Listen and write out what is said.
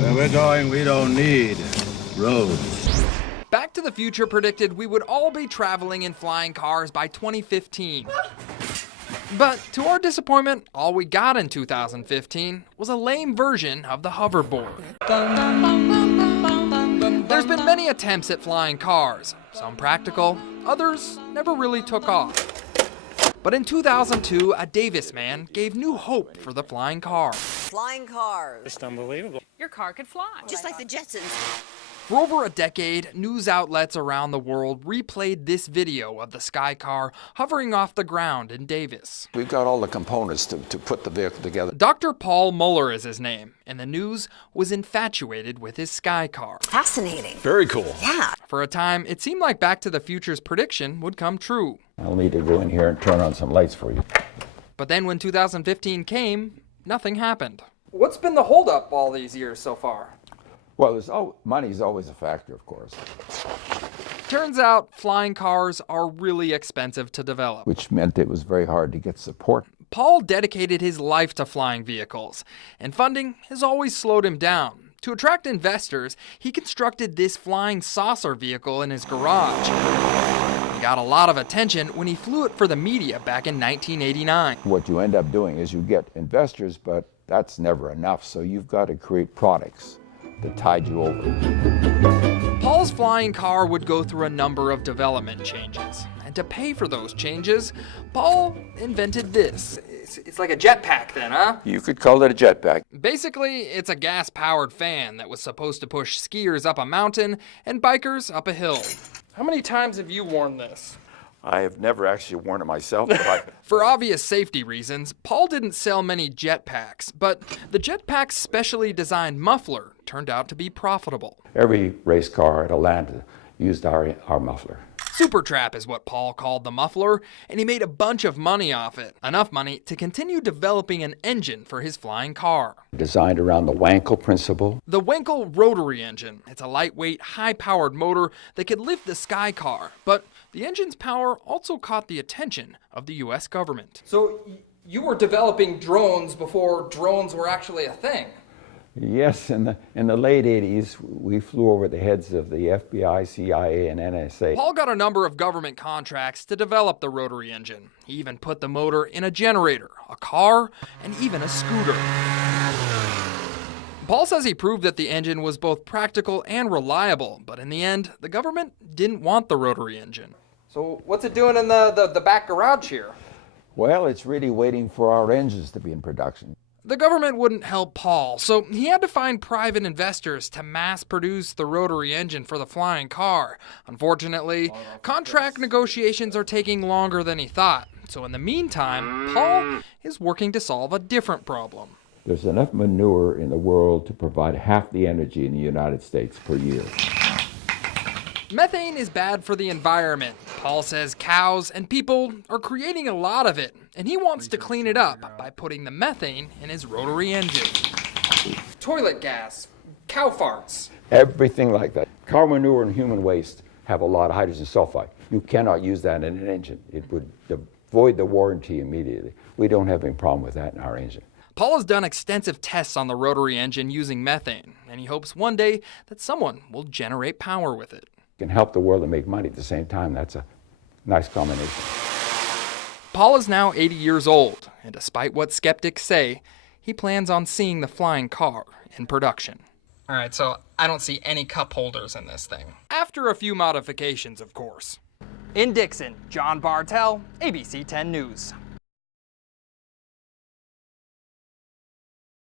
Where we're going, we don't need roads. Back to the Future predicted we would all be traveling in flying cars by 2015. But to our disappointment, all we got in 2015 was a lame version of the hoverboard. There's been many attempts at flying cars, some practical, others never really took off. But in 2002, a Davis man gave new hope for the flying car. Flying cars. Just unbelievable. Your car could fly. Just like the Jetsons. For over a decade, news outlets around the world replayed this video of the Sky Car hovering off the ground in Davis. We've got all the components to put the vehicle together. Dr. Paul Moller is his name, and the news was infatuated with his Sky Car. Fascinating. Very cool. Yeah. For a time, it seemed like Back to the Future's prediction would come true. I'll need to go in here and turn on some lights for you. But then when 2015 came, nothing happened. What's been the holdup all these years so far? Well, money's always a factor, of course, Turns out flying cars are really expensive to develop. which meant it was very hard to get support. Paul dedicated his life to flying vehicles, and funding has always slowed him down. To attract investors, he constructed this flying saucer vehicle in his garage. He got a lot of attention when he flew it for the media back in 1989. What you end up doing is you get investors, but that's never enough, so you've got to create products that tide you over. Paul's flying car would go through a number of development changes. And to pay for those changes, Paul invented this. It's like a jetpack then, huh? You could call it a jetpack. Basically, it's a gas-powered fan that was supposed to push skiers up a mountain and bikers up a hill. How many times have you worn this? I have never actually worn it myself, but For obvious safety reasons, Paul didn't sell many jetpacks, but the jetpack's specially designed muffler turned out to be profitable. every race car at Atlanta used our muffler. Supertrap is what Paul called the muffler, and he made a bunch of money off it. Enough money to continue developing an engine for his flying car. Designed around the Wankel principle. The Wankel rotary engine. It's a lightweight, high-powered motor that could lift the Sky Car, but the engine's power also caught the attention of the U.S. government. So you were developing drones before drones were actually a thing? Yes, in the late 80s, we flew over the heads of the FBI, CIA, and NSA. Paul got a number of government contracts to develop the rotary engine. He even put the motor in a generator, a car, and even a scooter. Paul says he proved that the engine was both practical and reliable, but in the end, the government didn't want the rotary engine. So what's it doing in the back garage here? Well, it's really waiting for our engines to be in production. The government wouldn't help Paul, so he had to find private investors to mass produce the rotary engine for the flying car. Unfortunately, contract negotiations are taking longer than he thought. So in the meantime, Paul is working to solve a different problem. There's enough manure in the world to provide half the energy in the United States per year. Methane is bad for the environment. Paul says cows and people are creating a lot of it, and he wants to clean it up by putting the methane in his rotary engine. Toilet gas, cow farts. Everything like that. Cow manure and human waste have a lot of hydrogen sulfide. You cannot use that in an engine. It would void the warranty immediately. We don't have any problem with that in our engine. Paul has done extensive tests on the rotary engine using methane, and he hopes one day that someone will generate power with it. Can help the world and make money at the same time. That's a nice combination. Paul is now 80 years old, and despite what skeptics say, he plans on seeing the flying car in production. All right, so I don't see any cup holders in this thing. After a few modifications, of course. In Dixon, John Bartel, ABC 10 News.